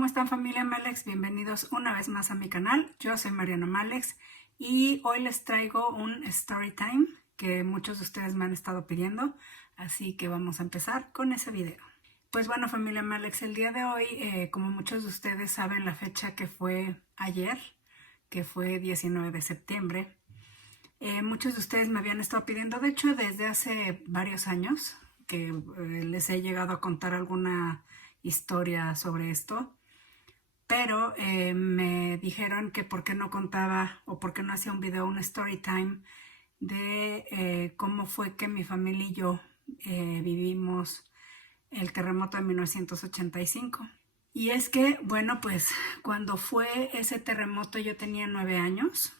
¿Cómo están, familia Malex? Bienvenidos una vez más a mi canal. Yo soy Mariana Malex y hoy les traigo un story time que muchos de ustedes me han estado pidiendo, así que vamos a empezar con ese video. Pues bueno, familia Malex, el día de hoy, como muchos de ustedes saben, la fecha que fue ayer, que fue 19 de septiembre, muchos de ustedes me habían estado pidiendo, de hecho desde hace varios años, que les he llegado a contar alguna historia sobre esto, pero me dijeron que por qué no contaba o por qué no hacía un video, un story time de cómo fue que mi familia y yo vivimos el terremoto de 1985. Y es que, bueno, pues cuando fue ese terremoto yo tenía 9 años.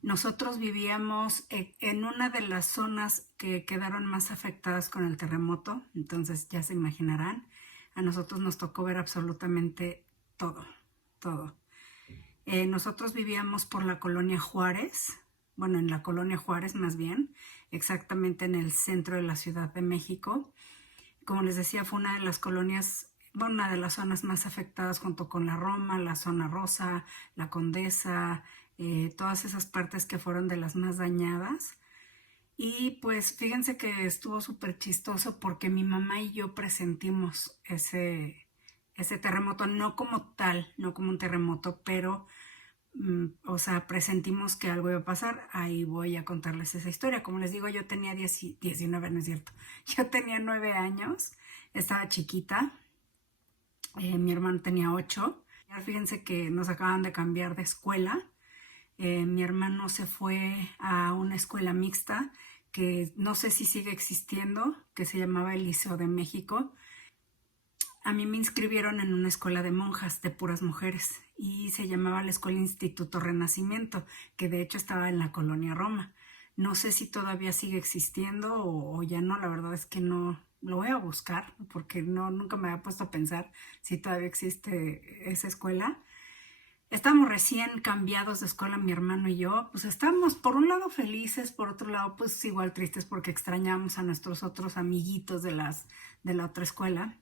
Nosotros vivíamos en una de las zonas que quedaron más afectadas con el terremoto, entonces ya se imaginarán, a nosotros nos tocó ver absolutamente todo. Nosotros vivíamos por la colonia Juárez, bueno, en la colonia Juárez más bien, exactamente en el centro de la Ciudad de México. Como les decía, fue una de las colonias, bueno, una de las zonas más afectadas junto con la Roma, la zona Rosa, la Condesa, todas esas partes que fueron de las más dañadas. Y pues fíjense que estuvo súper chistoso porque mi mamá y yo presentimos ese terremoto, no como tal, no como un terremoto, pero o sea, presentimos que algo iba a pasar. Ahí voy a contarles esa historia. Como les digo, yo tenía 19, no es cierto, yo tenía 9 años, estaba chiquita, mi hermano tenía 8. Fíjense que nos acaban de cambiar de escuela. Mi hermano se fue a una escuela mixta que no sé si sigue existiendo, que se llamaba el Liceo de México. A mí me inscribieron en una escuela de monjas, de puras mujeres, y se llamaba la Escuela Instituto Renacimiento, que de hecho estaba en la colonia Roma. No sé si todavía sigue existiendo o ya no, la verdad es que no, lo voy a buscar porque nunca me había puesto a pensar si todavía existe esa escuela. Estamos recién cambiados de escuela, mi hermano y yo, pues estamos por un lado felices, por otro lado pues igual tristes porque extrañamos a nuestros otros amiguitos de la otra escuela.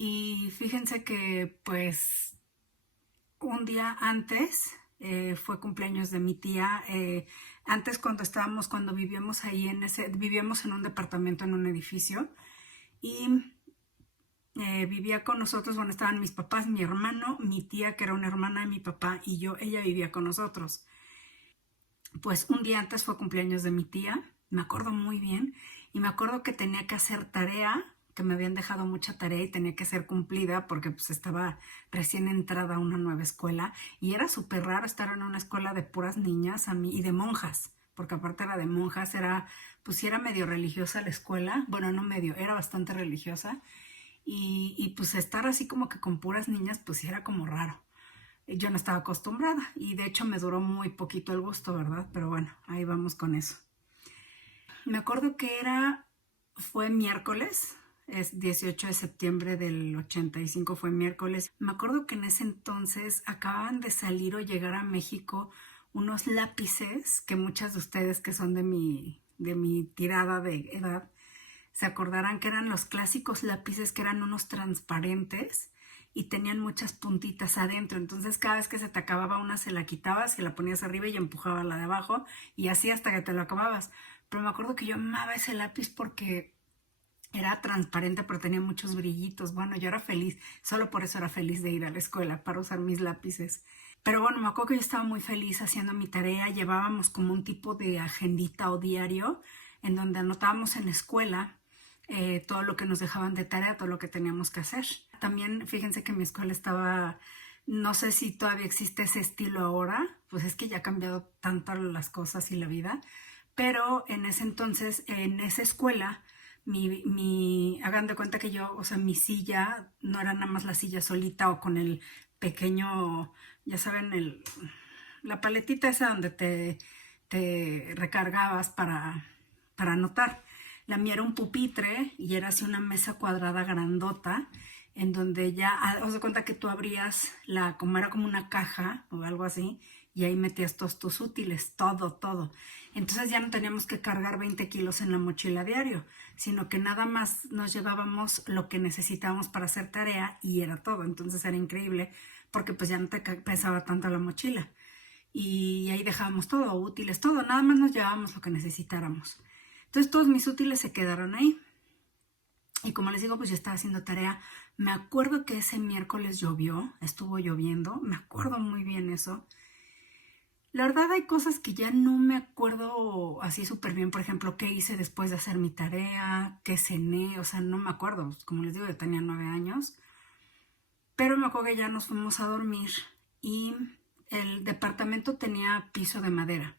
Y fíjense que pues un día antes fue cumpleaños de mi tía. Antes cuando vivíamos ahí vivíamos en un departamento, en un edificio, y vivía con nosotros, bueno, estaban mis papás, mi hermano, mi tía, que era una hermana de mi papá, y yo, ella vivía con nosotros. Pues un día antes fue cumpleaños de mi tía, me acuerdo muy bien, y me acuerdo que tenía que hacer tarea, que me habían dejado mucha tarea y tenía que ser cumplida porque pues estaba recién entrada a una nueva escuela y era súper raro estar en una escuela de puras niñas y de monjas, porque aparte era de monjas, pues sí era medio religiosa la escuela, bueno, no medio, era bastante religiosa. Y pues estar así como que con puras niñas, pues sí era como raro. Yo no estaba acostumbrada y de hecho me duró muy poquito el gusto, ¿verdad? Pero bueno, ahí vamos con eso. Me acuerdo que fue miércoles, es 18 de septiembre del 85, fue miércoles. Me acuerdo que en ese entonces acababan de salir o llegar a México unos lápices que muchas de ustedes que son de mi tirada de edad se acordarán que eran los clásicos lápices que eran unos transparentes y tenían muchas puntitas adentro. Entonces cada vez que se te acababa una se la quitabas, se la ponías arriba y empujaba la de abajo y así hasta que te lo acababas. Pero me acuerdo que yo amaba ese lápiz porque era transparente pero tenía muchos brillitos. Bueno, yo era feliz, solo por eso era feliz de ir a la escuela, para usar mis lápices. Pero bueno, me acuerdo que yo estaba muy feliz haciendo mi tarea. Llevábamos como un tipo de agendita o diario en donde anotábamos en la escuela todo lo que nos dejaban de tarea, todo lo que teníamos que hacer. También fíjense que mi escuela estaba, no sé si todavía existe ese estilo ahora, pues es que ya ha cambiado tanto las cosas y la vida, pero en ese entonces, en esa escuela, hagan de cuenta que yo, o sea, mi silla no era nada más la silla solita o con el pequeño, ya saben, la paletita esa donde te recargabas para anotar. La mía era un pupitre y era así una mesa cuadrada grandota en donde ya, os de cuenta que tú abrías como era como una caja o algo así, y ahí metías todos tus útiles, todo, todo. Entonces ya no teníamos que cargar 20 kilos en la mochila diario, sino que nada más nos llevábamos lo que necesitábamos para hacer tarea y era todo. Entonces era increíble porque pues ya no te pesaba tanto la mochila. Y ahí dejábamos todo, útiles, todo, nada más nos llevábamos lo que necesitáramos. Entonces todos mis útiles se quedaron ahí. Y como les digo, pues yo estaba haciendo tarea. Me acuerdo que ese miércoles llovió, estuvo lloviendo, me acuerdo muy bien eso. La verdad hay cosas que ya no me acuerdo así súper bien, por ejemplo, qué hice después de hacer mi tarea, qué cené, o sea, no me acuerdo, como les digo, yo tenía 9 años, pero me acuerdo que ya nos fuimos a dormir y el departamento tenía piso de madera.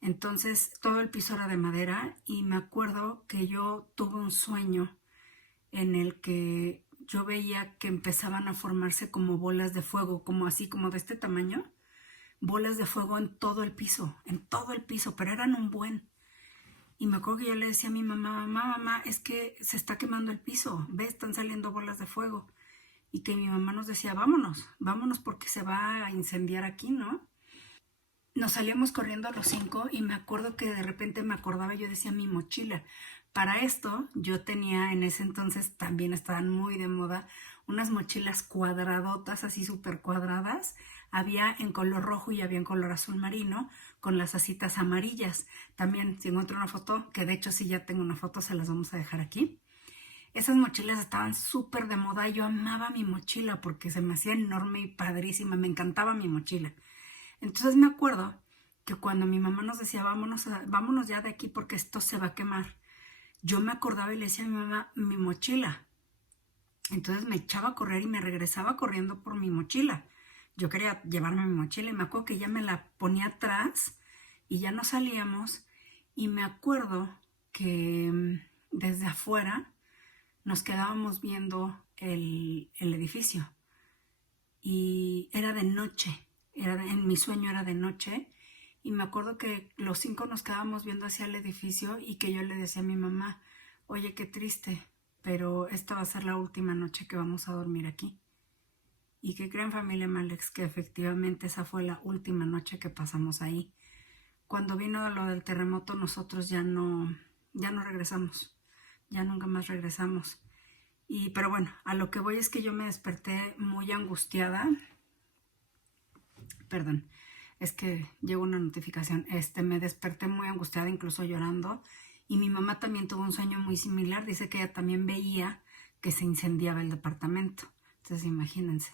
Entonces todo el piso era de madera y me acuerdo que yo tuve un sueño en el que yo veía que empezaban a formarse como bolas de fuego, como así, como de este tamaño, bolas de fuego en todo el piso, pero eran un buen. Y me acuerdo que yo le decía a mi mamá, mamá, es que se está quemando el piso, ve, están saliendo bolas de fuego. Y que mi mamá nos decía, vámonos porque se va a incendiar aquí, ¿no? Nos salíamos corriendo a los 5 y me acuerdo que de repente me acordaba, yo decía mi mochila. Para esto yo tenía en ese entonces, también estaban muy de moda, unas mochilas cuadradotas, así súper cuadradas. Había en color rojo y había en color azul marino, con las asitas amarillas. También si encuentro una foto, que de hecho sí ya tengo una foto, se las vamos a dejar aquí. Esas mochilas estaban súper de moda y yo amaba mi mochila porque se me hacía enorme y padrísima, me encantaba mi mochila. Entonces me acuerdo que cuando mi mamá nos decía, vámonos ya de aquí porque esto se va a quemar, yo me acordaba y le decía a mi mamá, mi mochila. Entonces me echaba a correr y me regresaba corriendo por mi mochila. Yo quería llevarme mi mochila y me acuerdo que ya me la ponía atrás y ya no salíamos. Y me acuerdo que desde afuera nos quedábamos viendo el edificio y era de noche, en mi sueño era de noche y me acuerdo que los 5 nos quedábamos viendo hacia el edificio y que yo le decía a mi mamá, oye, qué triste, pero esta va a ser la última noche que vamos a dormir aquí. Y que creen, familia Malex, que efectivamente esa fue la última noche que pasamos ahí. Cuando vino lo del terremoto nosotros ya no regresamos, ya nunca más regresamos. Pero bueno, a lo que voy es que yo me desperté muy angustiada. Perdón, es que llegó una notificación. Me desperté muy angustiada, incluso llorando. Y mi mamá también tuvo un sueño muy similar. Dice que ella también veía que se incendiaba el departamento. Entonces, imagínense.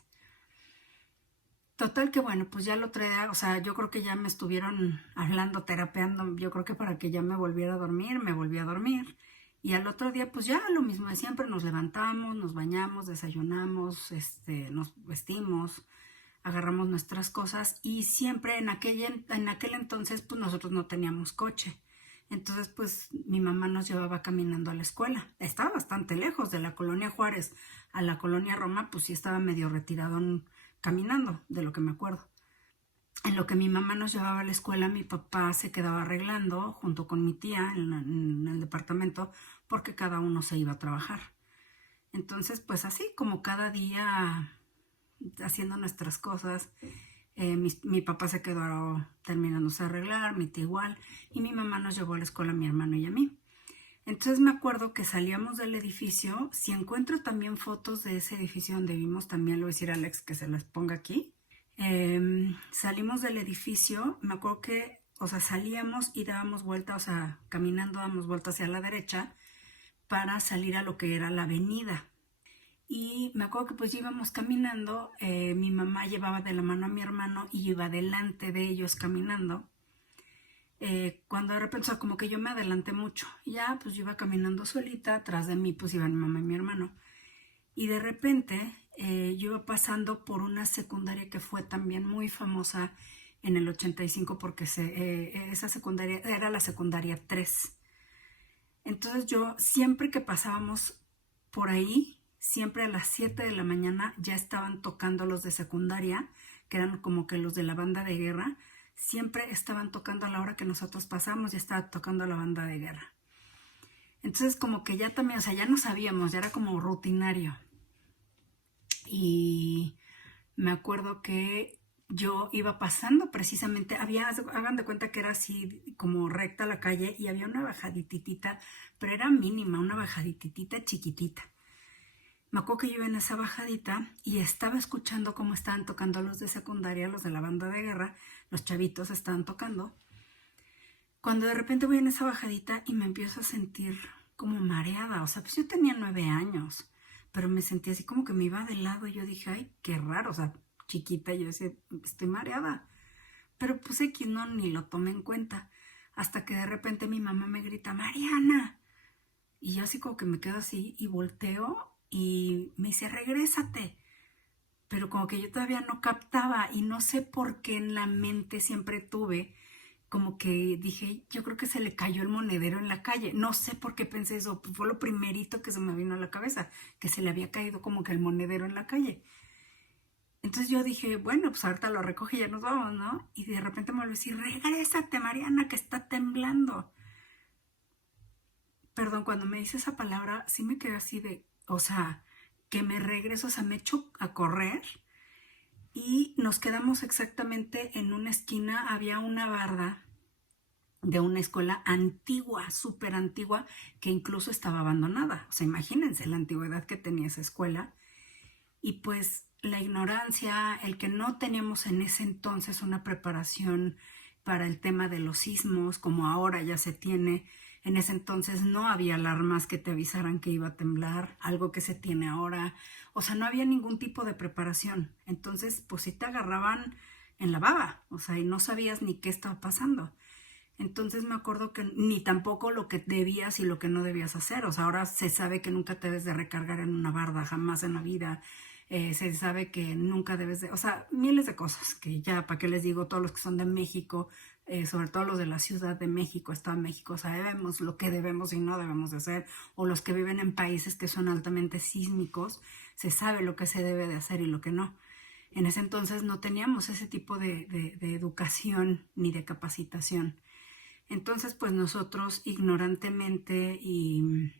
Total que bueno, pues ya lo traía, o sea, yo creo que ya me estuvieron hablando, terapeando, yo creo que para que ya me volviera a dormir, me volví a dormir. Y al otro día, pues ya lo mismo de siempre, nos levantamos, nos bañamos, desayunamos, nos vestimos, agarramos nuestras cosas y siempre en aquel entonces, pues nosotros no teníamos coche. Entonces, pues mi mamá nos llevaba caminando a la escuela. Estaba bastante lejos de la colonia Juárez a la colonia Roma, pues sí estaba medio retirado caminando, de lo que me acuerdo. En lo que mi mamá nos llevaba a la escuela, mi papá se quedaba arreglando junto con mi tía en el departamento porque cada uno se iba a trabajar. Entonces, pues así como cada día haciendo nuestras cosas, mi papá se quedó terminándose de arreglar, mi tía igual, y mi mamá nos llevó a la escuela a mi hermano y a mí. Entonces me acuerdo que salíamos del edificio, si encuentro también fotos de ese edificio donde vivimos, también le voy a decir a Alex que se las ponga aquí. Salimos del edificio, me acuerdo que, o sea, salíamos y dábamos vuelta, o sea, caminando dábamos vuelta hacia la derecha para salir a lo que era la avenida. Y me acuerdo que pues íbamos caminando, mi mamá llevaba de la mano a mi hermano y yo iba delante de ellos caminando. Cuando de repente, o sea, como que yo me adelanté mucho. Y ya, pues yo iba caminando solita, atrás de mí pues iban mi mamá y mi hermano. Y de repente yo iba pasando por una secundaria que fue también muy famosa en el 85 porque esa secundaria era la secundaria 3. Entonces yo siempre que pasábamos por ahí, siempre a las 7 de la mañana ya estaban tocando los de secundaria, que eran como que los de la banda de guerra, siempre estaban tocando a la hora que nosotros pasamos, ya estaba tocando la banda de guerra. Entonces como que ya también, o sea, ya no sabíamos, ya era como rutinario. Y me acuerdo que yo iba pasando precisamente, hagan de cuenta que era así como recta la calle y había una bajadititita, pero era mínima, una bajadititita chiquitita. Me acuerdo que yo iba en esa bajadita y estaba escuchando cómo estaban tocando los de secundaria, los de la banda de guerra, los chavitos estaban tocando. Cuando de repente voy en esa bajadita y me empiezo a sentir como mareada, o sea, pues yo tenía 9 años, pero me sentí así como que me iba de lado y yo dije, ay, qué raro, o sea, chiquita, yo decía, estoy mareada, pero pues X no, ni lo tomé en cuenta, hasta que de repente mi mamá me grita, Mariana, y yo así como que me quedo así y volteo y me dice, regrésate, pero como que yo todavía no captaba y no sé por qué en la mente siempre tuve como que dije, yo creo que se le cayó el monedero en la calle. No sé por qué pensé eso, fue lo primerito que se me vino a la cabeza, que se le había caído como que el monedero en la calle. Entonces yo dije, bueno, pues ahorita lo recoge y ya nos vamos, ¿no? Y de repente me vuelve a decir, regrésate, Mariana, que está temblando. Perdón, cuando me dice esa palabra, sí me quedé así de, o sea, que me regreso, o sea, me echo a correr y nos quedamos exactamente en una esquina, había una barda de una escuela antigua, súper antigua, que incluso estaba abandonada. O sea, imagínense la antigüedad que tenía esa escuela. Y pues la ignorancia, el que no teníamos en ese entonces una preparación para el tema de los sismos, como ahora ya se tiene. En ese entonces no había alarmas que te avisaran que iba a temblar, algo que se tiene ahora. O sea, no había ningún tipo de preparación. Entonces, pues sí te agarraban en la baba, o sea, y no sabías ni qué estaba pasando. Entonces me acuerdo que ni tampoco lo que debías y lo que no debías hacer. O sea, ahora se sabe que nunca te debes de recargar en una barda, jamás en la vida. Se sabe que nunca debes de... O sea, miles de cosas que ya, ¿para qué les digo? Todos los que son de México, sobre todo los de la Ciudad de México, Estado de México, sabemos lo que debemos y no debemos de hacer. O los que viven en países que son altamente sísmicos, se sabe lo que se debe de hacer y lo que no. En ese entonces no teníamos ese tipo de educación ni de capacitación. Entonces, pues nosotros ignorantemente y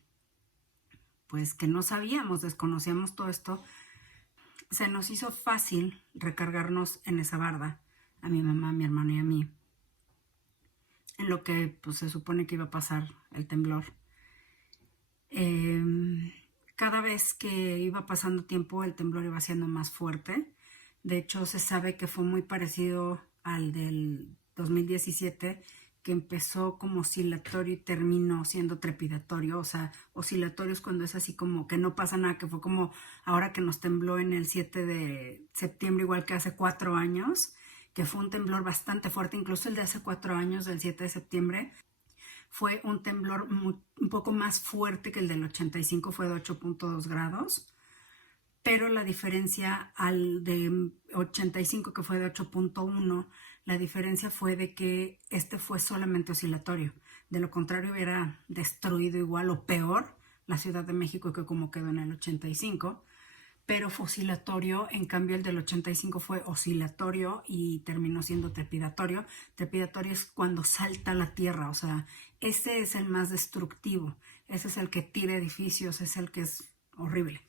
pues que no sabíamos, desconocíamos todo esto, se nos hizo fácil recargarnos en esa barda, a mi mamá, a mi hermano y a mí, en lo que pues se supone que iba a pasar el temblor. Cada vez que iba pasando tiempo el temblor iba siendo más fuerte. De hecho, se sabe que fue muy parecido al del 2017, que empezó como oscilatorio y terminó siendo trepidatorio. O sea, oscilatorio es cuando es así como que no pasa nada, que fue como ahora que nos tembló en el 7 de septiembre, igual que hace 4 años, que fue un temblor bastante fuerte, incluso el de hace 4 años, del 7 de septiembre, fue un temblor un poco más fuerte que el del 85, fue de 8.2 grados, pero la diferencia al de 85, que fue de 8.1, la diferencia fue de que este fue solamente oscilatorio. De lo contrario, hubiera destruido igual o peor la Ciudad de México que como quedó en el 85, pero fue oscilatorio. En cambio el del 85 fue oscilatorio y terminó siendo trepidatorio. Trepidatorio es cuando salta la tierra, o sea, ese es el más destructivo, ese es el que tira edificios, es el que es horrible.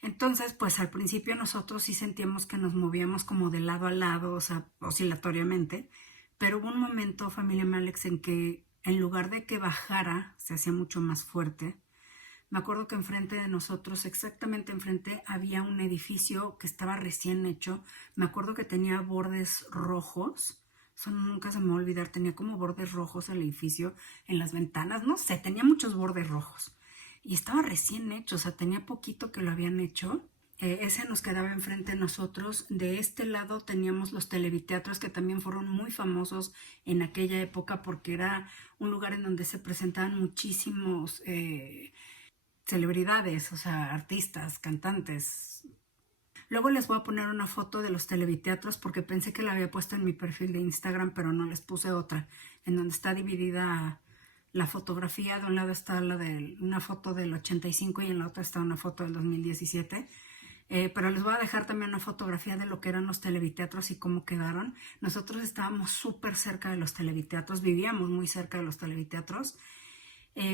Entonces, pues al principio nosotros sí sentíamos que nos movíamos como de lado a lado, o sea, oscilatoriamente, pero hubo un momento, familia Malex, en que en lugar de que bajara, se hacía mucho más fuerte. Me acuerdo que enfrente de nosotros, exactamente enfrente, había un edificio que estaba recién hecho. Me acuerdo que tenía bordes rojos. Eso nunca se me va a olvidar. Tenía como bordes rojos el edificio en las ventanas. No sé, tenía muchos bordes rojos. Y estaba recién hecho, o sea, tenía poquito que lo habían hecho. Ese nos quedaba enfrente de nosotros. De este lado teníamos los televiteatros, que también fueron muy famosos en aquella época porque era un lugar en donde se presentaban muchísimos celebridades, o sea, artistas, cantantes. Luego les voy a poner una foto de los televiteatros porque pensé que la había puesto en mi perfil de Instagram, pero no, les puse otra, en donde está dividida la fotografía. De un lado está una foto del 85 y en la otra está una foto del 2017. Pero les voy a dejar también una fotografía de lo que eran los televiteatros y cómo quedaron. Nosotros estábamos súper cerca de los televiteatros, vivíamos muy cerca de los televiteatros.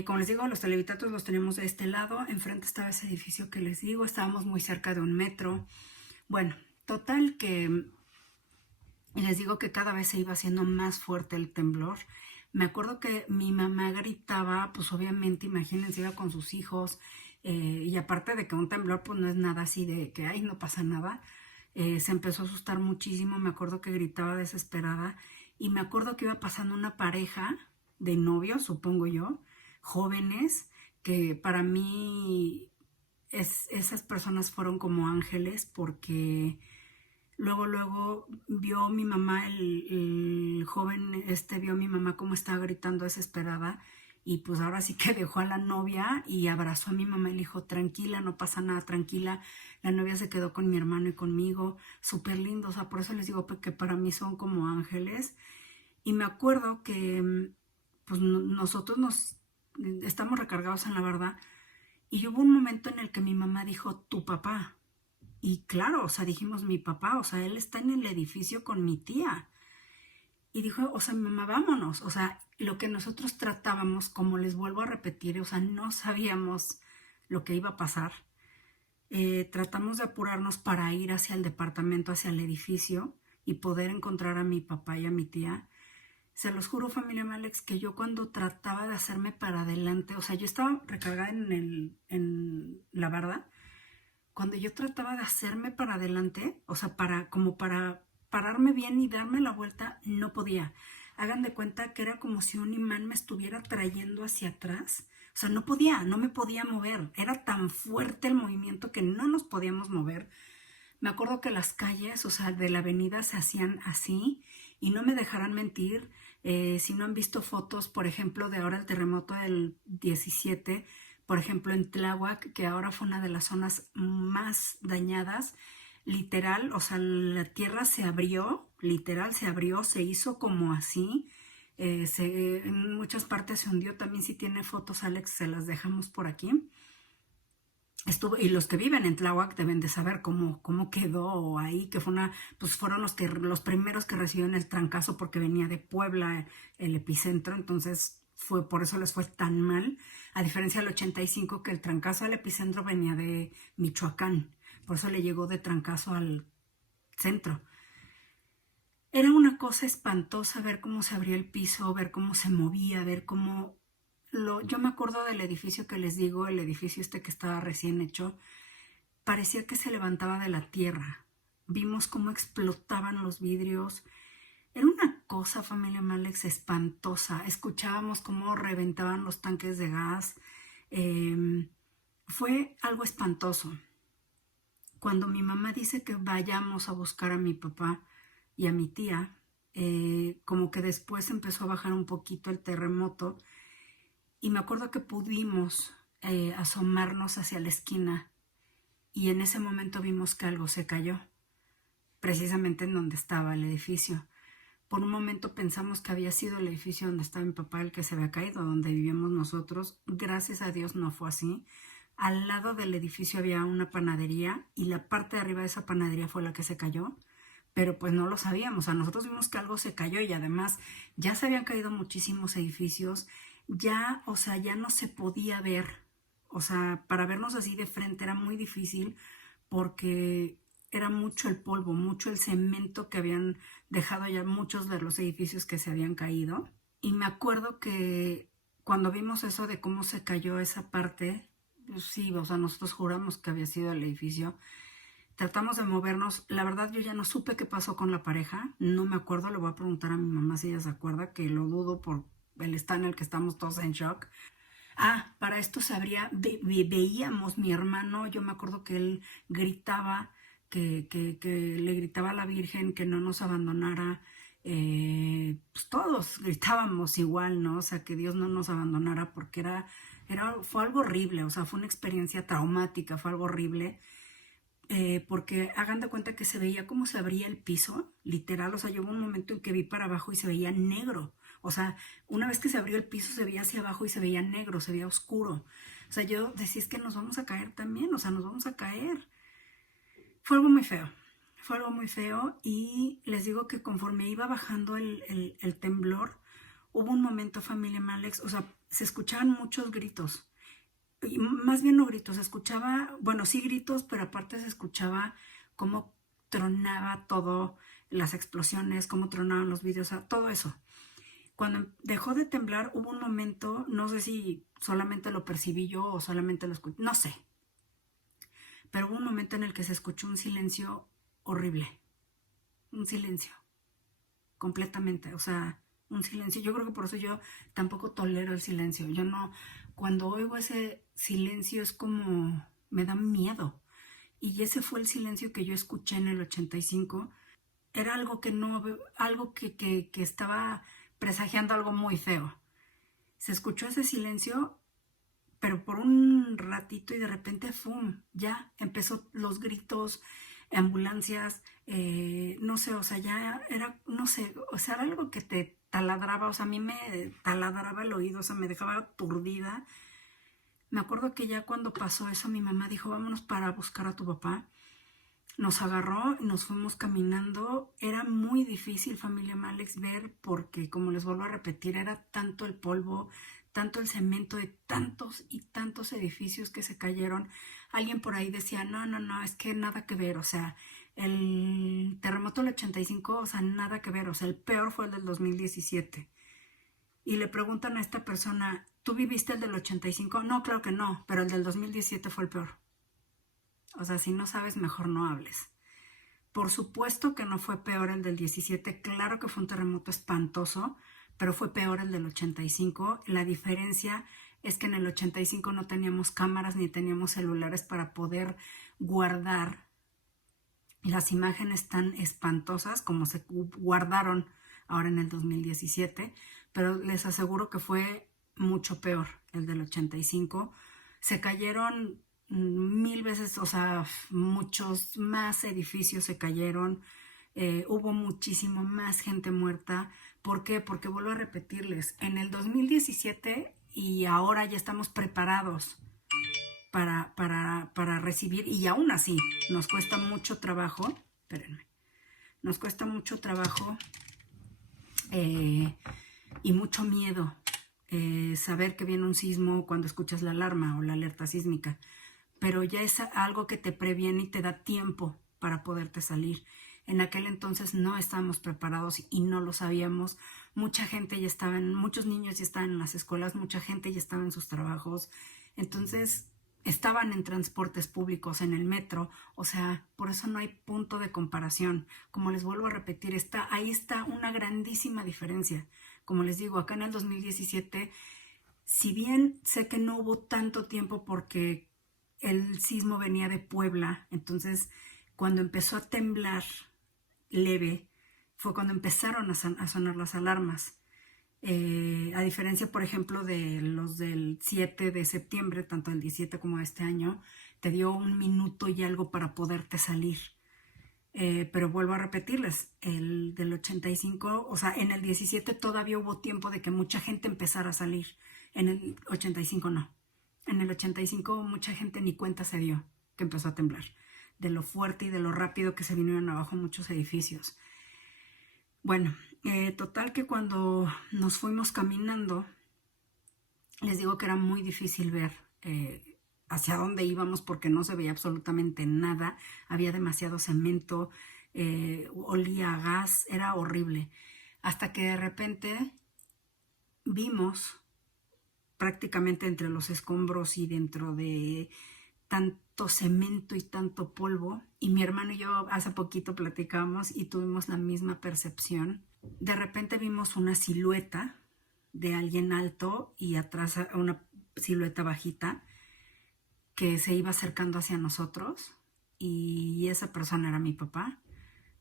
Como les digo, los televiteatros los teníamos de este lado. Enfrente estaba ese edificio que les digo, estábamos muy cerca de un metro. Bueno, total que Y les digo que cada vez se iba haciendo más fuerte el temblor. Me acuerdo que mi mamá gritaba, pues obviamente, imagínense, iba con sus hijos, y aparte de que un temblor pues no es nada así de que, ay, no pasa nada, se empezó a asustar muchísimo, me acuerdo que gritaba desesperada, y me acuerdo que iba pasando una pareja de novios, supongo yo, jóvenes, que para mí esas personas fueron como ángeles porque luego vio mi mamá, el joven vio a mi mamá cómo estaba gritando desesperada y pues ahora sí que dejó a la novia y abrazó a mi mamá y le dijo, tranquila, no pasa nada, tranquila. La novia se quedó con mi hermano y conmigo, súper lindo, o sea, por eso les digo que para mí son como ángeles. Y me acuerdo que pues nosotros nos estamos recargados en la verdad y hubo un momento en el que mi mamá dijo, tu papá. Y claro, o sea, dijimos mi papá, o sea, él está en el edificio con mi tía. Y dijo, o sea, mamá, vámonos. O sea, lo que nosotros tratábamos, como les vuelvo a repetir, o sea, no sabíamos lo que iba a pasar. Tratamos de apurarnos para ir hacia el departamento, hacia el edificio y poder encontrar a mi papá y a mi tía. Se los juro, familia Malex, que yo cuando trataba de hacerme para adelante, o sea, yo estaba recargada en la barda, cuando yo trataba de hacerme para adelante, o sea, como para pararme bien y darme la vuelta, no podía. Hagan de cuenta que era como si un imán me estuviera trayendo hacia atrás. O sea, no podía, no me podía mover. Era tan fuerte el movimiento que no nos podíamos mover. Me acuerdo que las calles, o sea, de la avenida se hacían así y no me dejarán mentir. Si no han visto fotos, por ejemplo, de ahora el terremoto del 17, por ejemplo, en Tláhuac, que ahora fue una de las zonas más dañadas, literal, o sea, la tierra se abrió, literal se abrió, se hizo como así. En muchas partes se hundió. También si tiene fotos, Alex, se las dejamos por aquí. Y los que viven en Tláhuac deben de saber cómo quedó ahí, que pues fueron los primeros que recibieron el trancazo porque venía de Puebla el epicentro, entonces por eso les fue tan mal, a diferencia del 85 que el trancazo al epicentro venía de Michoacán, por eso le llegó de trancazo al centro. Era una cosa espantosa ver cómo se abría el piso, ver cómo se movía, ver cómo yo me acuerdo del edificio que les digo, el edificio que estaba recién hecho, parecía que se levantaba de la tierra. Vimos cómo explotaban los vidrios. Era una cosa, familia Malex, espantosa. Escuchábamos cómo reventaban los tanques de gas. Fue algo espantoso. Cuando mi mamá dice que vayamos a buscar a mi papá y a mi tía, como que después empezó a bajar un poquito el terremoto y me acuerdo que pudimos asomarnos hacia la esquina y en ese momento vimos que algo se cayó, precisamente en donde estaba el edificio. Por un momento pensamos que había sido el edificio donde estaba mi papá el que se había caído, donde vivíamos nosotros. Gracias a Dios no fue así. Al lado del edificio había una panadería y la parte de arriba de esa panadería fue la que se cayó, pero pues no lo sabíamos. O sea, nosotros vimos que algo se cayó y además ya se habían caído muchísimos edificios, ya, o sea, ya no se podía ver. O sea, para vernos así de frente era muy difícil porque era mucho el polvo, mucho el cemento que habían dejado ya muchos de los edificios que se habían caído. Y me acuerdo que cuando vimos eso de cómo se cayó esa parte, pues sí, o sea, nosotros juramos que había sido el edificio. Tratamos de movernos. La verdad yo ya no supe qué pasó con la pareja. No me acuerdo. Le voy a preguntar a mi mamá si ella se acuerda, que lo dudo por el estado en el que estamos todos en shock. Para esto veíamos mi hermano. Yo me acuerdo que él gritaba, que le gritaba a la Virgen que no nos abandonara. Pues todos gritábamos igual, ¿no? O sea, que Dios no nos abandonara porque fue algo horrible. O sea, fue una experiencia traumática, fue algo horrible. Porque hagan de cuenta que se veía como se abría el piso, literal, o sea, yo hubo un momento en que vi para abajo y se veía negro, o sea, una vez que se abrió el piso se veía hacia abajo y se veía negro, se veía oscuro, o sea, yo decía, es que nos vamos a caer también, o sea, nos vamos a caer. Fue algo muy feo, fue algo muy feo y les digo que conforme iba bajando el temblor, hubo un momento, familia Malex, o sea, se escuchaban muchos gritos, más bien no gritos, se escuchaba, bueno, sí gritos, pero aparte se escuchaba como tronaba todo, las explosiones, cómo tronaban los vidrios, todo eso. Cuando dejó de temblar hubo un momento, no sé si solamente lo percibí yo o solamente lo escuché, no sé, pero hubo un momento en el que se escuchó un silencio horrible, un silencio, completamente, o sea, un silencio. Yo creo que por eso yo tampoco tolero el silencio. Yo no, cuando oigo ese silencio es como, me da miedo. Y ese fue el silencio que yo escuché en el 85. Era algo que no, algo que estaba presagiando algo muy feo. Se escuchó ese silencio, pero por un ratito y de repente, ¡fum! Ya empezó los gritos, ambulancias, no sé, o sea, ya era, no sé, o sea, era algo que te taladraba, o sea, a mí me taladraba el oído, o sea, me dejaba aturdida. Me acuerdo que ya cuando pasó eso, mi mamá dijo, vámonos para buscar a tu papá. Nos agarró y nos fuimos caminando. Era muy difícil, familia Malex, ver porque, como les vuelvo a repetir, era tanto el polvo, tanto el cemento de tantos y tantos edificios que se cayeron. Alguien por ahí decía, no, no, no, es que nada que ver, o sea, el terremoto del 85, o sea, nada que ver, o sea, el peor fue el del 2017. Y le preguntan a esta persona, ¿tú viviste el del 85? No, claro que no, pero el del 2017 fue el peor. O sea, si no sabes, mejor no hables. Por supuesto que no fue peor el del 17, claro que fue un terremoto espantoso, pero fue peor el del 85. La diferencia es que en el 85 no teníamos cámaras ni teníamos celulares para poder guardar las imágenes tan espantosas como se guardaron ahora en el 2017, pero les aseguro que fue mucho peor el del 85. Se cayeron 1000 veces, o sea, muchos más edificios se cayeron, hubo muchísimo más gente muerta. ¿Por qué? Porque vuelvo a repetirles, en el 2017 y ahora ya estamos preparados para recibir, y aún así nos cuesta mucho trabajo, espérenme, nos cuesta mucho trabajo y mucho miedo saber que viene un sismo cuando escuchas la alarma o la alerta sísmica, pero ya es algo que te previene y te da tiempo para poderte salir. En aquel entonces no estábamos preparados y no lo sabíamos. Mucha gente ya estaba muchos niños ya estaban en las escuelas, mucha gente ya estaba en sus trabajos, entonces estaban en transportes públicos, en el metro, o sea, por eso no hay punto de comparación. Como les vuelvo a repetir, ahí está una grandísima diferencia. Como les digo, acá en el 2017, si bien sé que no hubo tanto tiempo porque el sismo venía de Puebla, entonces cuando empezó a temblar leve fue cuando empezaron a sonar las alarmas. A diferencia, por ejemplo, de los del 7 de septiembre, tanto el 17 como este año, te dio 1 minuto y algo para poderte salir. Pero vuelvo a repetirles, el del 85, o sea, en el 17 todavía hubo tiempo de que mucha gente empezara a salir. En el 85 no. En el 85 mucha gente ni cuenta se dio que empezó a temblar, de lo fuerte y de lo rápido que se vinieron abajo muchos edificios. Bueno, total que cuando nos fuimos caminando, les digo que era muy difícil ver hacia dónde íbamos porque no se veía absolutamente nada, había demasiado cemento, olía a gas, era horrible. Hasta que de repente vimos prácticamente entre los escombros y dentro de tanto cemento y tanto polvo, y mi hermano y yo hace poquito platicamos y tuvimos la misma percepción. De repente vimos una silueta de alguien alto y atrás una silueta bajita que se iba acercando hacia nosotros, y esa persona era mi papá.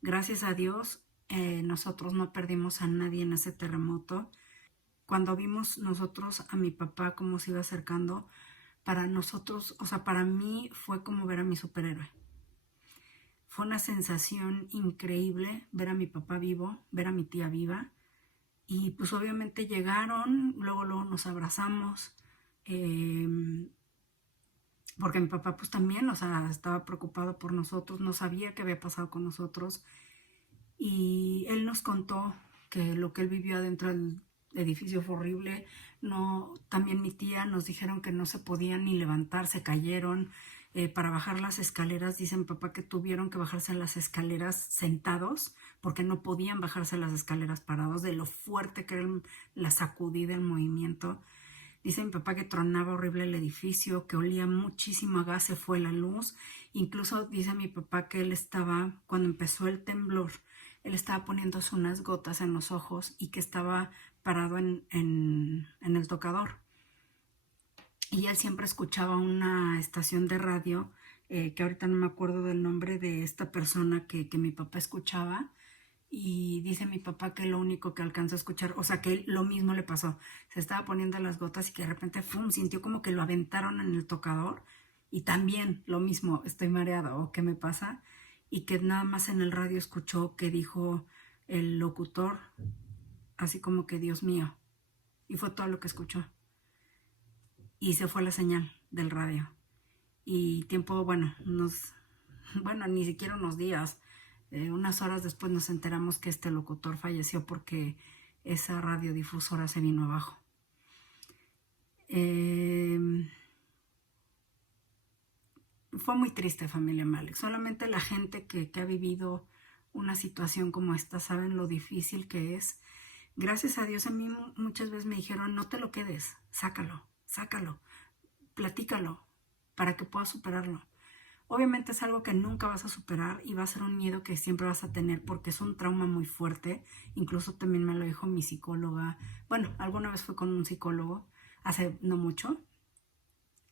Gracias a Dios, nosotros no perdimos a nadie en ese terremoto. Cuando vimos nosotros a mi papá cómo se iba acercando, para nosotros, o sea, para mí fue como ver a mi superhéroe. Fue una sensación increíble ver a mi papá vivo, ver a mi tía viva. Y pues obviamente llegaron, luego nos abrazamos, porque mi papá pues también, o sea, estaba preocupado por nosotros, no sabía qué había pasado con nosotros. Y él nos contó que lo que él vivió adentro del edificio fue horrible. No, también mi tía nos dijeron que no se podían ni levantar, se cayeron. para bajar las escaleras. Dice mi papá que tuvieron que bajarse las escaleras sentados porque no podían bajarse las escaleras parados de lo fuerte que era la sacudida, el movimiento. Dice mi papá que tronaba horrible el edificio, que olía muchísimo a gas, se fue la luz. Incluso dice mi papá que él estaba, cuando empezó el temblor, él estaba poniéndose unas gotas en los ojos y que estaba parado en el tocador. Y él siempre escuchaba una estación de radio, que ahorita no me acuerdo del nombre de esta persona que mi papá escuchaba. Y dice mi papá que lo único que alcanzó a escuchar, o sea, que él, lo mismo le pasó. Se estaba poniendo las gotas y que de repente, ¡fum!, sintió como que lo aventaron en el tocador. Y también lo mismo, estoy mareada o qué me pasa. Y que nada más en el radio escuchó que dijo el locutor, así como que Dios mío. Y fue todo lo que escuchó. Y se fue la señal del radio. Y tiempo, bueno, ni siquiera unos días, unas horas después nos enteramos que este locutor falleció porque esa radiodifusora se vino abajo. Fue muy triste, familia Malek. Solamente la gente que ha vivido una situación como esta saben lo difícil que es. Gracias a Dios, a mí muchas veces me dijeron, no te lo quedes, sácalo, platícalo para que puedas superarlo. Obviamente es algo que nunca vas a superar y va a ser un miedo que siempre vas a tener porque es un trauma muy fuerte. Incluso también me lo dijo mi psicóloga. Bueno, alguna vez fui con un psicólogo, hace no mucho,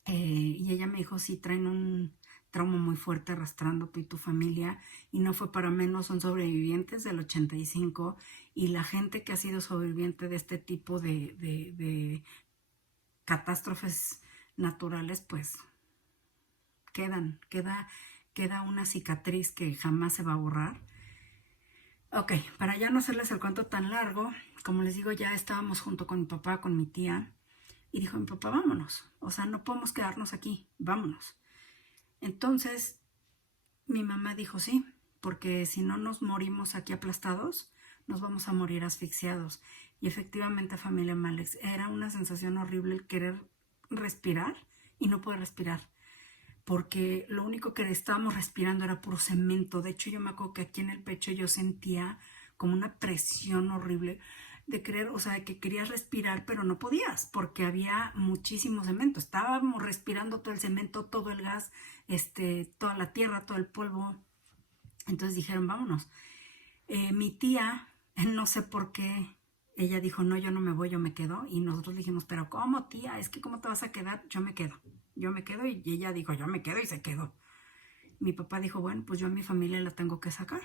y ella me dijo, sí, traen un trauma muy fuerte arrastrando tú y tu familia, y no fue para menos, son sobrevivientes del 85, y la gente que ha sido sobreviviente de este tipo de catástrofes naturales, pues queda una cicatriz que jamás se va a borrar. Ok, para ya no hacerles el cuento tan largo, como les digo, ya estábamos junto con mi papá, con mi tía, y dijo mi papá, vámonos, o sea, no podemos quedarnos aquí, vámonos. Entonces, mi mamá dijo sí, porque si no nos morimos aquí aplastados, nos vamos a morir asfixiados. Y efectivamente, familia Malex, era una sensación horrible el querer respirar y no poder respirar, porque lo único que estábamos respirando era puro cemento. De hecho, yo me acuerdo que aquí en el pecho yo sentía como una presión horrible de querer, o sea, de que querías respirar, pero no podías, porque había muchísimo cemento. Estábamos respirando todo el cemento, todo el gas, toda la tierra, todo el polvo. Entonces dijeron, vámonos. Mi tía, no sé por qué, ella dijo, no, yo no me voy, yo me quedo. Y nosotros dijimos, pero ¿cómo, tía? Es que ¿cómo te vas a quedar? Yo me quedo. Y ella dijo, yo me quedo, y se quedó. Mi papá dijo, bueno, pues yo a mi familia la tengo que sacar.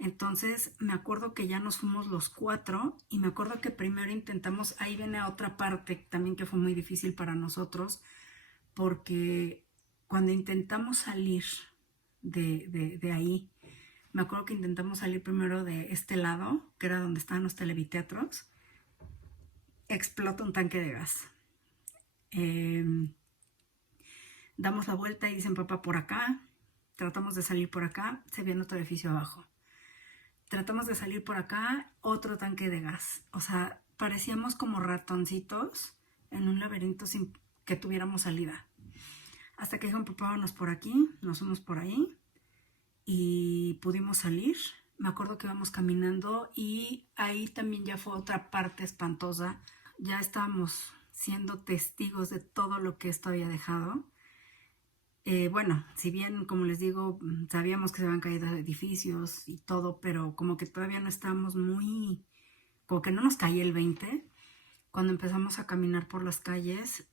Entonces me acuerdo que ya nos fuimos los 4 y me acuerdo que primero intentamos, ahí viene otra parte también que fue muy difícil para nosotros, porque cuando intentamos salir de ahí, me acuerdo que intentamos salir primero de este lado, que era donde estaban los televiteatros, explota un tanque de gas. Damos la vuelta y dicen papá por acá, tratamos de salir por acá, se viene otro edificio abajo. Tratamos de salir por acá, otro tanque de gas. O sea, parecíamos como ratoncitos en un laberinto sin que tuviéramos salida. Hasta que dijeron, papá, vámonos por aquí, nos fuimos por ahí y pudimos salir. Me acuerdo que íbamos caminando y ahí también ya fue otra parte espantosa. Ya estábamos siendo testigos de todo lo que esto había dejado. Bueno, si bien, como les digo, sabíamos que se habían caído edificios y todo, pero como que todavía no estábamos como que no nos caía el 20. Cuando empezamos a caminar por las calles,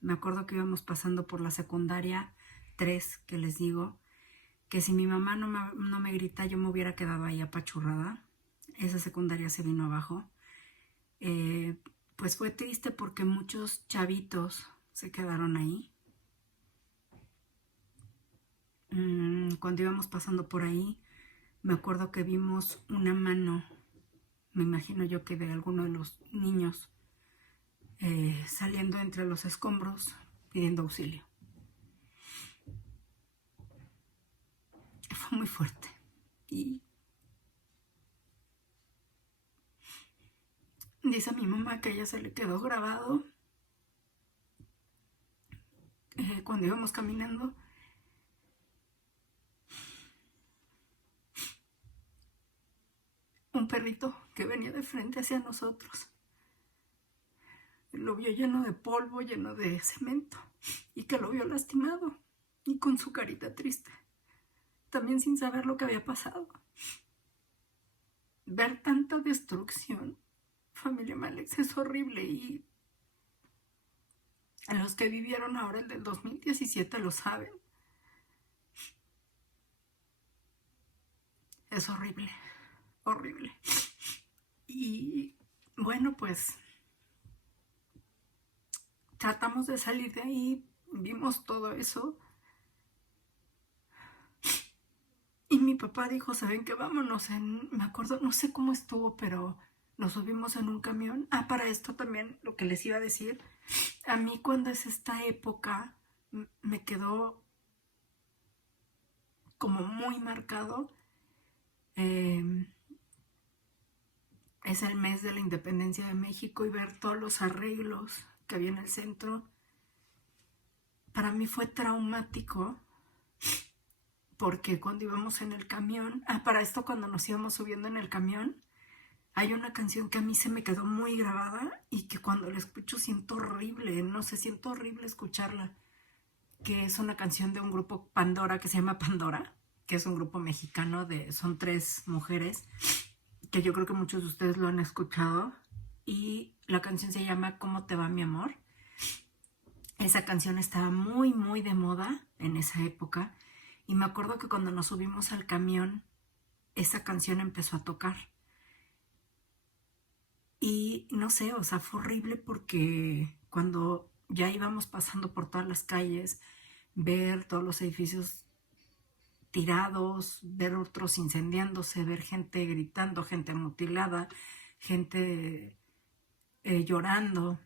me acuerdo que íbamos pasando por la secundaria 3, que les digo, que si mi mamá no me grita, yo me hubiera quedado ahí apachurrada. Esa secundaria se vino abajo. Pues fue triste porque muchos chavitos se quedaron ahí. Cuando íbamos pasando por ahí, me acuerdo que vimos una mano, me imagino yo que de alguno de los niños, saliendo entre los escombros pidiendo auxilio. Fue muy fuerte. Y dice mi mamá que a ella se le quedó grabado cuando íbamos caminando, un perrito que venía de frente hacia nosotros. Lo vio lleno de polvo, lleno de cemento, y que lo vio lastimado y con su carita triste, también sin saber lo que había pasado. Ver tanta destrucción, familia Malex, es horrible, y a los que vivieron ahora el del 2017 lo saben. Es horrible, horrible. Y bueno, pues tratamos de salir de ahí, vimos todo eso. Y mi papá dijo, ¿saben qué? Vámonos me acuerdo, no sé cómo estuvo, pero nos subimos en un camión. Para esto también lo que les iba a decir, a mí cuando es esta época me quedó como muy marcado. Es el mes de la independencia de México, y ver todos los arreglos que había en el centro, para mí fue traumático, porque cuando íbamos en el camión, para esto cuando nos íbamos subiendo en el camión, hay una canción que a mí se me quedó muy grabada y que cuando la escucho siento horrible, no sé, siento horrible escucharla, que es una canción de un grupo Pandora que se llama Pandora, que es un grupo mexicano, son 3 mujeres, que yo creo que muchos de ustedes lo han escuchado, y la canción se llama ¿Cómo te va, mi amor? Esa canción estaba muy, muy de moda en esa época, y me acuerdo que cuando nos subimos al camión, esa canción empezó a tocar. Y no sé, o sea, fue horrible, porque cuando ya íbamos pasando por todas las calles, ver todos los edificios tirados, ver otros incendiándose, ver gente gritando, gente mutilada, gente llorando.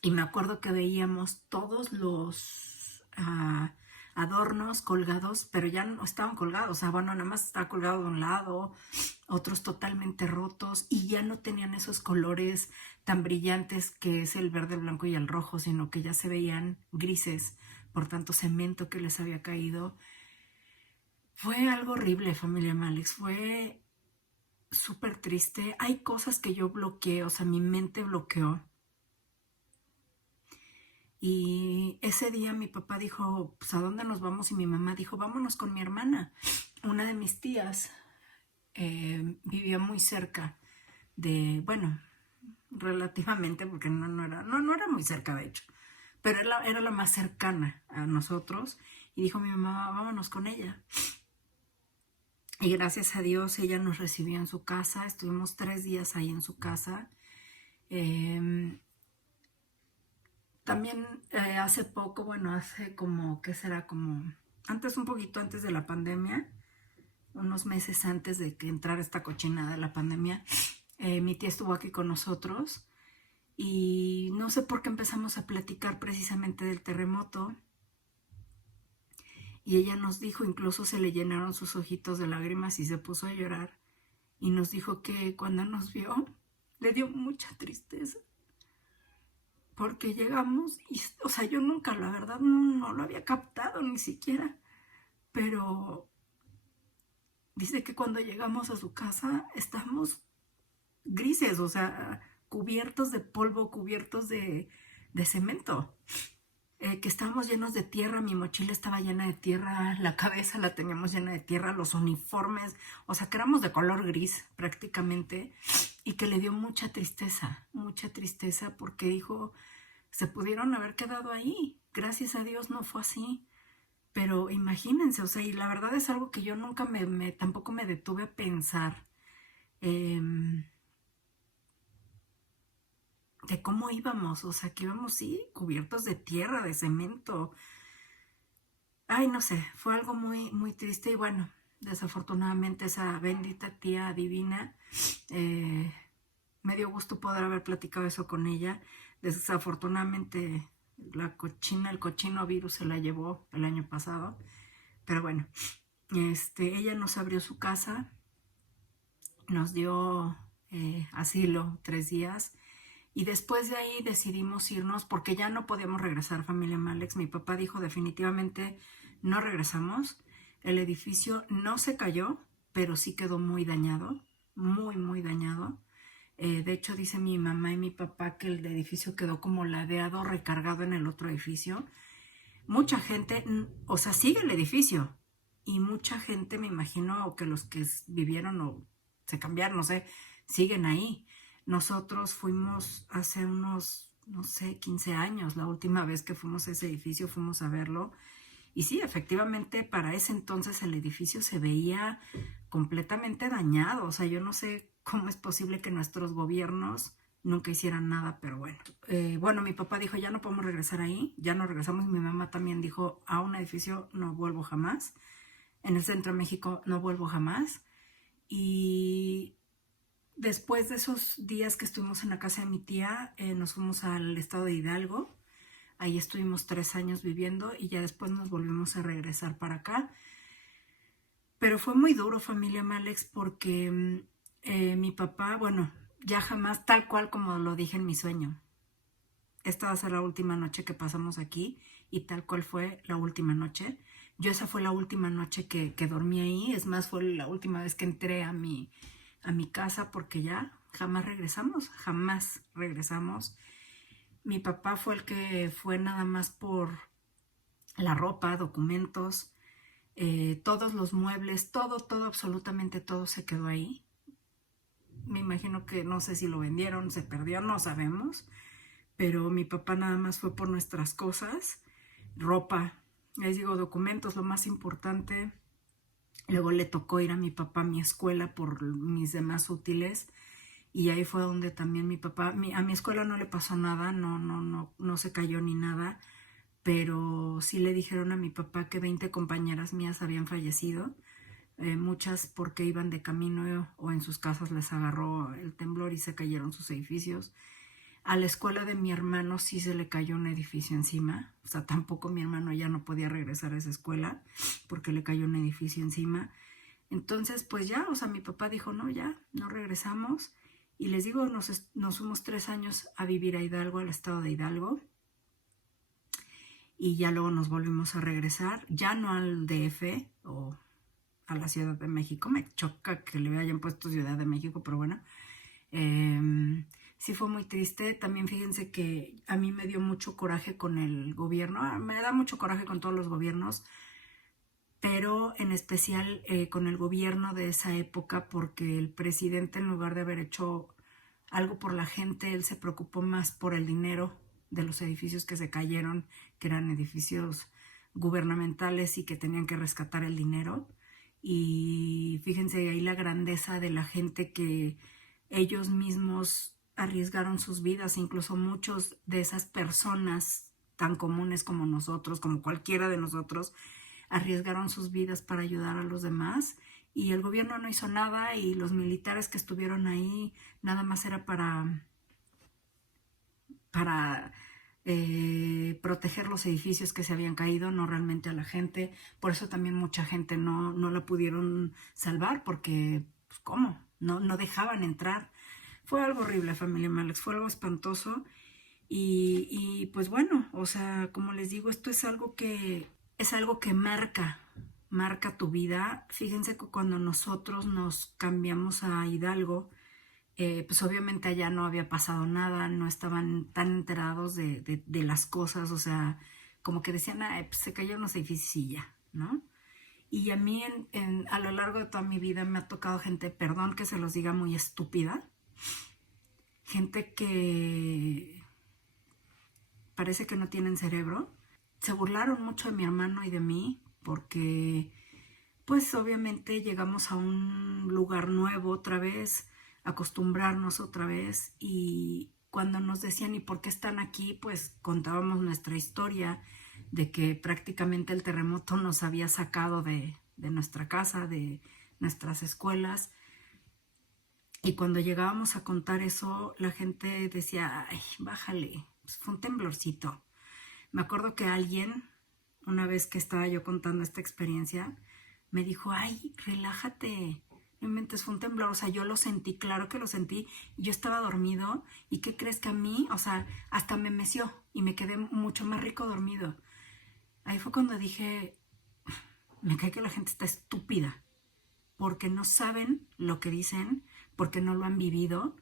Y me acuerdo que veíamos todos los adornos colgados, pero ya no estaban colgados, o sea, bueno, nada más estaba colgado de un lado, otros totalmente rotos, y ya no tenían esos colores tan brillantes que es el verde, el blanco y el rojo, sino que ya se veían grises por tanto cemento que les había caído. Fue algo horrible, familia Malex, fue súper triste. Hay cosas que yo bloqueé, o sea, mi mente bloqueó. Y ese día mi papá dijo, pues ¿a dónde nos vamos? Y mi mamá dijo, vámonos con mi hermana. Una de mis tías vivía muy cerca de, bueno, relativamente, porque no era muy cerca de hecho, pero era la más cercana a nosotros. Y dijo mi mamá, vámonos con ella. Y gracias a Dios ella nos recibió en su casa, estuvimos 3 días ahí en su casa. También hace poco, bueno, hace como, ¿qué será? Como antes, un poquito antes de la pandemia, unos meses antes de que entrara esta cochinada de la pandemia, mi tía estuvo aquí con nosotros, y no sé por qué empezamos a platicar precisamente del terremoto. Y ella nos dijo, incluso se le llenaron sus ojitos de lágrimas y se puso a llorar. Y nos dijo que cuando nos vio, le dio mucha tristeza. Porque llegamos, y, o sea, yo nunca, la verdad, no lo había captado ni siquiera. Pero dice que cuando llegamos a su casa, estamos grises, o sea, cubiertos de polvo, cubiertos de cemento. Que estábamos llenos de tierra, mi mochila estaba llena de tierra, la cabeza la teníamos llena de tierra, los uniformes, o sea, que éramos de color gris prácticamente, y que le dio mucha tristeza, porque dijo, se pudieron haber quedado ahí, gracias a Dios no fue así. Pero imagínense, o sea, y la verdad es algo que yo nunca tampoco me detuve a pensar, de cómo íbamos, o sea, que íbamos, sí, cubiertos de tierra, de cemento. Ay, no sé, fue algo muy, muy triste. Y bueno, desafortunadamente esa bendita tía divina, me dio gusto poder haber platicado eso con ella. Desafortunadamente el cochino virus se la llevó el año pasado. Pero bueno, ella nos abrió su casa, nos dio asilo 3 días. Y después de ahí decidimos irnos porque ya no podíamos regresar, familia Malex. Mi papá dijo definitivamente no regresamos. El edificio no se cayó, pero sí quedó muy dañado, muy, muy dañado. De hecho, dice mi mamá y mi papá que el edificio quedó como ladeado, recargado en el otro edificio. Mucha gente, o sea, sigue el edificio. Y mucha gente, me imagino, que los que vivieron o se cambiaron, no sé, siguen ahí. Nosotros fuimos hace unos, no sé, 15 años, la última vez que fuimos a ese edificio, fuimos a verlo. Y sí, efectivamente, para ese entonces el edificio se veía completamente dañado. O sea, yo no sé cómo es posible que nuestros gobiernos nunca hicieran nada, pero bueno. Bueno, mi papá dijo, ya no podemos regresar ahí, ya no regresamos. Mi mamá también dijo, a un edificio no vuelvo jamás. En el centro de México no vuelvo jamás. Y después de esos días que estuvimos en la casa de mi tía, nos fuimos al estado de Hidalgo. Ahí estuvimos 3 años viviendo y ya después nos volvimos a regresar para acá. Pero fue muy duro, familia Malex, porque mi papá, bueno, ya jamás, tal cual como lo dije en mi sueño. Esta va a ser la última noche que pasamos aquí y tal cual fue la última noche. Yo esa fue la última noche que dormí ahí. Es más, fue la última vez que entré a mi casa porque ya jamás regresamos, jamás regresamos. Mi papá fue el que fue nada más por la ropa, documentos, todos los muebles, todo, absolutamente todo se quedó ahí. Me imagino que no sé si lo vendieron, se perdió, no sabemos. Pero mi papá nada más fue por nuestras cosas, ropa, les digo, documentos, lo más importante. Luego le tocó ir a mi papá a mi escuela por mis demás útiles. Y ahí fue donde también mi papá, a mi escuela no le pasó nada, no se cayó ni nada, pero sí le dijeron a mi papá que 20 compañeras mías habían fallecido, muchas porque iban de camino o en sus casas les agarró el temblor y se cayeron sus edificios. A la escuela de mi hermano sí se le cayó un edificio encima, o sea, tampoco mi hermano ya no podía regresar a esa escuela porque le cayó un edificio encima. Entonces, pues ya, o sea, mi papá dijo, no, ya, no regresamos. Y les digo, nos fuimos 3 años a vivir a Hidalgo, al estado de Hidalgo. Y ya luego nos volvimos a regresar, ya no al DF o a la Ciudad de México. Me choca que le hayan puesto Ciudad de México, pero bueno. Sí fue muy triste. También fíjense que a mí me dio mucho coraje con el gobierno. Me da mucho coraje con todos los gobiernos, pero en especial con el gobierno de esa época, porque el presidente, en lugar de haber hecho algo por la gente, él se preocupó más por el dinero de los edificios que se cayeron, que eran edificios gubernamentales y que tenían que rescatar el dinero. Y fíjense ahí la grandeza de la gente, que ellos mismos arriesgaron sus vidas. Incluso muchos de esas personas tan comunes como nosotros, como cualquiera de nosotros, arriesgaron sus vidas para ayudar a los demás, y el gobierno no hizo nada, y los militares que estuvieron ahí nada más era para proteger los edificios que se habían caído, no realmente a la gente. Por eso también mucha gente no la pudieron salvar, porque pues, ¿cómo? No dejaban entrar. Fue algo horrible, familia Malex, fue algo espantoso. Y pues bueno, o sea, como les digo, esto es algo que marca tu vida. Fíjense que cuando nosotros nos cambiamos a Hidalgo, pues obviamente allá no había pasado nada, no estaban tan enterados de las cosas, o sea, como que decían, pues se cayeron los edificios y ya, ¿no? Y a mí a lo largo de toda mi vida me ha tocado gente, perdón que se los diga, muy estúpida, gente que parece que no tienen cerebro. Se burlaron mucho de mi hermano y de mí porque pues obviamente llegamos a un lugar nuevo otra vez, acostumbrarnos otra vez, y cuando nos decían ¿y por qué están aquí? Pues contábamos nuestra historia de que prácticamente el terremoto nos había sacado de nuestra casa, de nuestras escuelas, y cuando llegábamos a contar eso, la gente decía, ay, bájale, pues fue un temblorcito. Me acuerdo que alguien, una vez que estaba yo contando esta experiencia, me dijo, ay, relájate, No inventes, fue un temblor, o sea, yo lo sentí, claro que lo sentí, yo estaba dormido y ¿qué crees que a mí? O sea, hasta me meció y me quedé mucho más rico dormido. Ahí fue cuando dije, me cae que la gente está estúpida, porque no saben lo que dicen, porque no lo han vivido.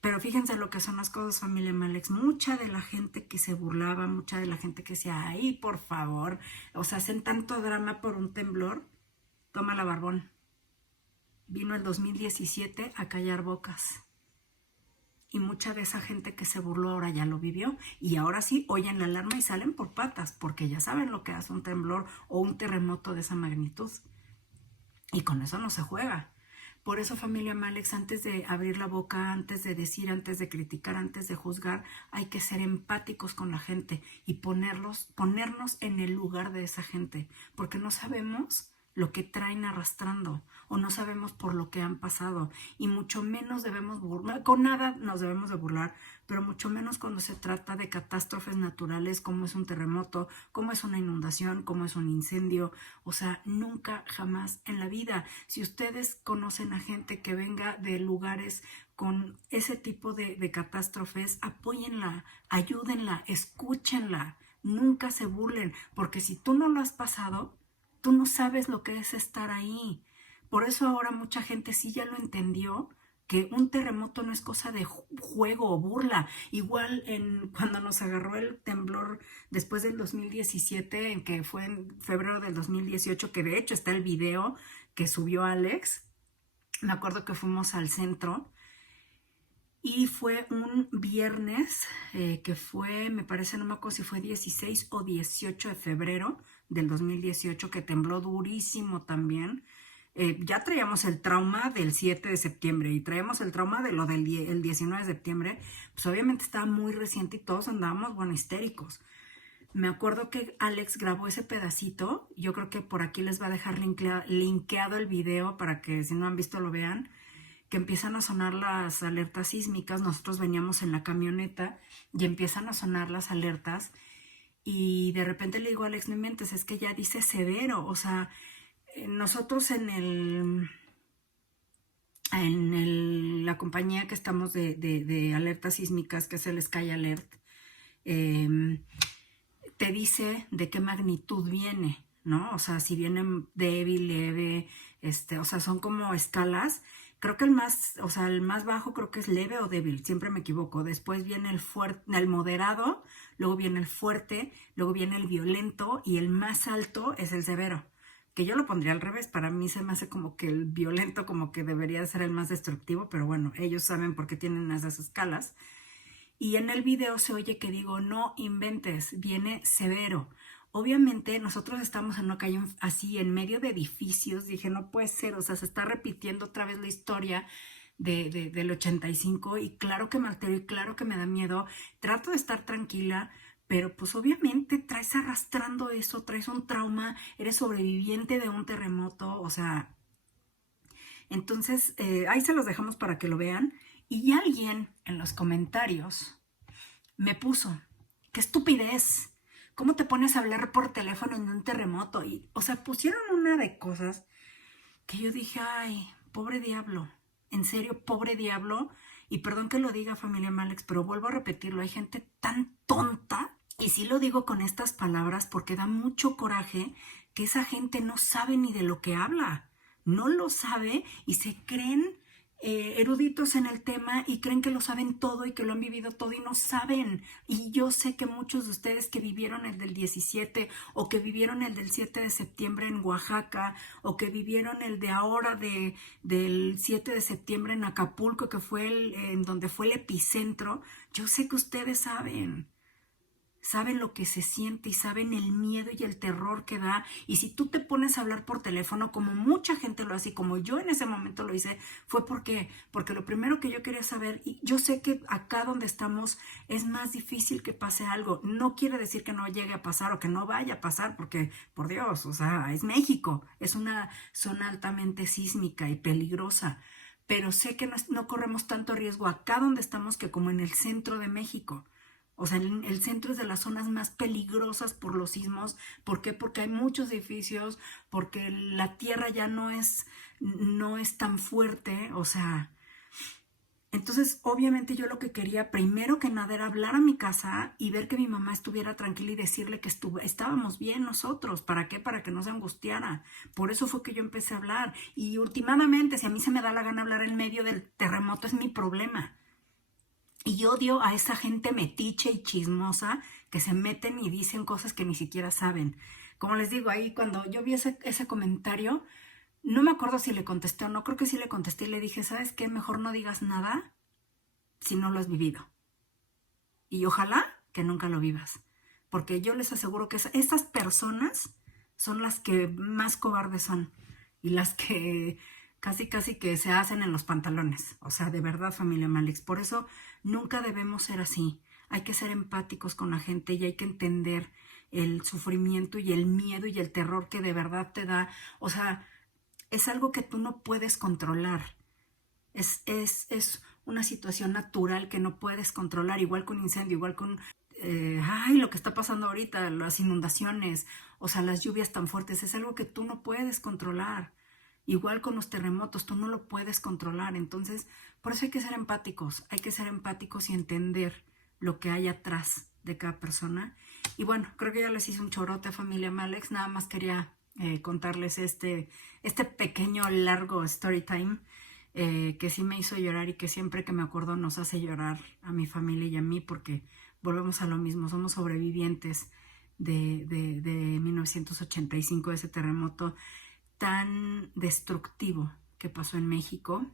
Pero fíjense lo que son las cosas, familia Malex. Mucha de la gente que se burlaba, mucha de la gente que decía, ay, por favor, o sea, hacen tanto drama por un temblor, toma la barbón. Vino el 2017 a callar bocas. Y mucha de esa gente que se burló ahora ya lo vivió. Y ahora sí oyen la alarma y salen por patas, porque ya saben lo que hace un temblor o un terremoto de esa magnitud. Y con eso no se juega. Por eso, familia Malex, antes de abrir la boca, antes de decir, antes de criticar, antes de juzgar, hay que ser empáticos con la gente y ponernos en el lugar de esa gente, porque no sabemos lo que traen arrastrando o no sabemos por lo que han pasado y mucho menos debemos burlar, con nada nos debemos de burlar, pero mucho menos cuando se trata de catástrofes naturales como es un terremoto, como es una inundación, como es un incendio. O sea, nunca, jamás en la vida. Si ustedes conocen a gente que venga de lugares con ese tipo de catástrofes, apóyenla, ayúdenla, escúchenla, nunca se burlen, porque si tú no lo has pasado, tú no sabes lo que es estar ahí. Por eso ahora mucha gente sí ya lo entendió, que un terremoto no es cosa de juego o burla. Igual cuando nos agarró el temblor después del 2017, en que fue en febrero del 2018, que de hecho está el video que subió Alex, me acuerdo que fuimos al centro y fue un viernes que fue, me parece, no me acuerdo si fue 16 o 18 de febrero del 2018, que tembló durísimo también. Ya traíamos el trauma del 7 de septiembre y traíamos el trauma de lo del el 19 de septiembre, pues obviamente estaba muy reciente y todos andábamos, bueno, histéricos. Me acuerdo que Alex grabó ese pedacito, yo creo que por aquí les va a dejar linkeado el video para que si no han visto lo vean, que empiezan a sonar las alertas sísmicas. Nosotros veníamos en la camioneta y empiezan a sonar las alertas y de repente le digo a Alex, no inventes, es que ya dice severo, o sea, nosotros la compañía que estamos de alertas sísmicas, que es el Sky Alert, te dice de qué magnitud viene, ¿no? O sea, si viene débil, leve, o sea, son como escalas. Creo que el más bajo creo que es leve o débil, siempre me equivoco. Después viene el fuerte, el moderado, luego viene el fuerte, luego viene el violento y el más alto es el severo. Que yo lo pondría al revés, para mí se me hace como que el violento como que debería ser el más destructivo, pero bueno, ellos saben por qué tienen esas escalas. Y en el video se oye que digo, no inventes, viene severo. Obviamente nosotros estamos en una calle así en medio de edificios, dije, no puede ser, o sea, se está repitiendo otra vez la historia del 85 y claro que me altero y claro que me da miedo. Trato de estar tranquila, pero pues obviamente traes arrastrando eso, traes un trauma, eres sobreviviente de un terremoto, o sea, entonces ahí se los dejamos para que lo vean. Y alguien en los comentarios me puso, qué estupidez, ¿cómo te pones a hablar por teléfono en un terremoto? Y, o sea, pusieron una de cosas que yo dije, ay, pobre diablo, en serio, pobre diablo. Y perdón que lo diga, familia Malex, pero vuelvo a repetirlo, hay gente tan tonta, y sí lo digo con estas palabras porque da mucho coraje que esa gente no sabe ni de lo que habla, no lo sabe y se creen eruditos en el tema y creen que lo saben todo y que lo han vivido todo y no saben. Y yo sé que muchos de ustedes que vivieron el del 17 o que vivieron el del 7 de septiembre en Oaxaca o que vivieron el de ahora del 7 de septiembre en Acapulco, que fue en donde fue el epicentro, yo sé que ustedes saben lo que se siente y saben el miedo y el terror que da. Y si tú te pones a hablar por teléfono, como mucha gente lo hace y como yo en ese momento lo hice, fue porque lo primero que yo quería saber, y yo sé que acá donde estamos es más difícil que pase algo. No quiere decir que no llegue a pasar o que no vaya a pasar, porque por Dios, o sea, es México, es una zona altamente sísmica y peligrosa. Pero sé que no corremos tanto riesgo acá donde estamos que como en el centro de México. O sea, el centro es de las zonas más peligrosas por los sismos. ¿Por qué? Porque hay muchos edificios, porque la tierra ya no es tan fuerte, o sea, entonces obviamente yo lo que quería primero que nada era hablar a mi casa y ver que mi mamá estuviera tranquila y decirle que estábamos bien nosotros. ¿Para qué? Para que no se angustiara. Por eso fue que yo empecé a hablar. Y últimamente, si a mí se me da la gana hablar en medio del terremoto, es mi problema. Y odio a esa gente metiche y chismosa que se meten y dicen cosas que ni siquiera saben. Como les digo, ahí cuando yo vi ese comentario, no me acuerdo si le contesté o no, creo que sí le contesté y le dije, ¿sabes qué? Mejor no digas nada si no lo has vivido. Y ojalá que nunca lo vivas. Porque yo les aseguro que estas personas son las que más cobardes son. Y las que casi que se hacen en los pantalones. O sea, de verdad, familia Malix. Por eso nunca debemos ser así. Hay que ser empáticos con la gente y hay que entender el sufrimiento y el miedo y el terror que de verdad te da. O sea, es algo que tú no puedes controlar. Es una situación natural que no puedes controlar, igual con incendio, igual con lo que está pasando ahorita, las inundaciones, o sea, las lluvias tan fuertes, es algo que tú no puedes controlar. Igual con los terremotos, tú no lo puedes controlar. Entonces, por eso hay que ser empáticos y entender lo que hay atrás de cada persona. Y bueno, creo que ya les hice un chorote, familia Malex. Nada más quería contarles este pequeño largo story time que sí me hizo llorar y que siempre que me acuerdo nos hace llorar a mi familia y a mí, porque volvemos a lo mismo, somos sobrevivientes de 1985, de ese terremoto tan destructivo que pasó en México.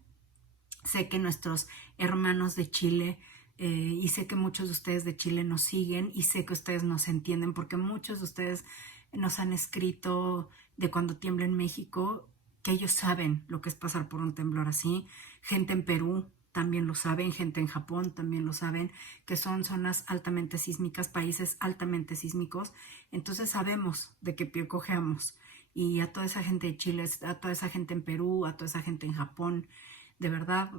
Sé que nuestros hermanos de Chile y sé que muchos de ustedes de Chile nos siguen y sé que ustedes nos entienden porque muchos de ustedes nos han escrito de cuando tiembla en México, que ellos saben lo que es pasar por un temblor así. Gente en Perú también lo saben, gente en Japón también lo saben, que son zonas altamente sísmicas, países altamente sísmicos. Entonces sabemos de qué pie cojeamos. Y a toda esa gente de Chile, a toda esa gente en Perú, a toda esa gente en Japón, de verdad,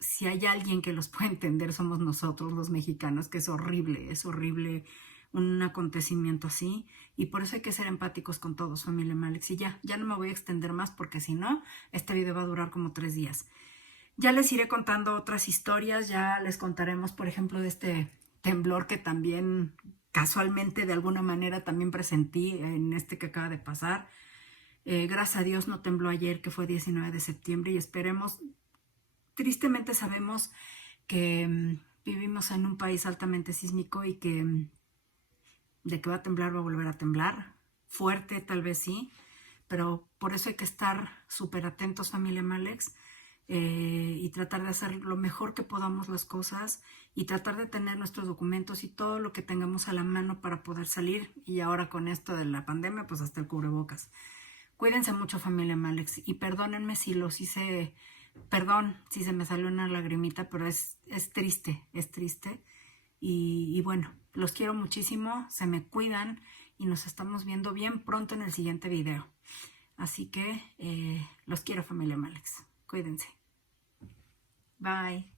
si hay alguien que los puede entender, somos nosotros los mexicanos, que es horrible un acontecimiento así, y por eso hay que ser empáticos con todos, familia Malex. Y ya no me voy a extender más porque si no, este video va a durar como 3 días. Ya les iré contando otras historias, ya les contaremos, por ejemplo, de este temblor que también casualmente de alguna manera también presentí en este que acaba de pasar. Gracias a Dios no tembló ayer, que fue 19 de septiembre, y esperemos, tristemente sabemos que vivimos en un país altamente sísmico y que de que va a temblar va a volver a temblar, fuerte tal vez sí, pero por eso hay que estar súper atentos, familia Malex, y tratar de hacer lo mejor que podamos las cosas y tratar de tener nuestros documentos y todo lo que tengamos a la mano para poder salir. Y ahora con esto de la pandemia, pues hasta el cubrebocas. Cuídense mucho, familia Malex, y perdónenme si los hice, perdón si se me salió una lagrimita, pero es triste, es triste. Y bueno, los quiero muchísimo, se me cuidan y nos estamos viendo bien pronto en el siguiente video. Así que los quiero, familia Malex. Cuídense. Bye.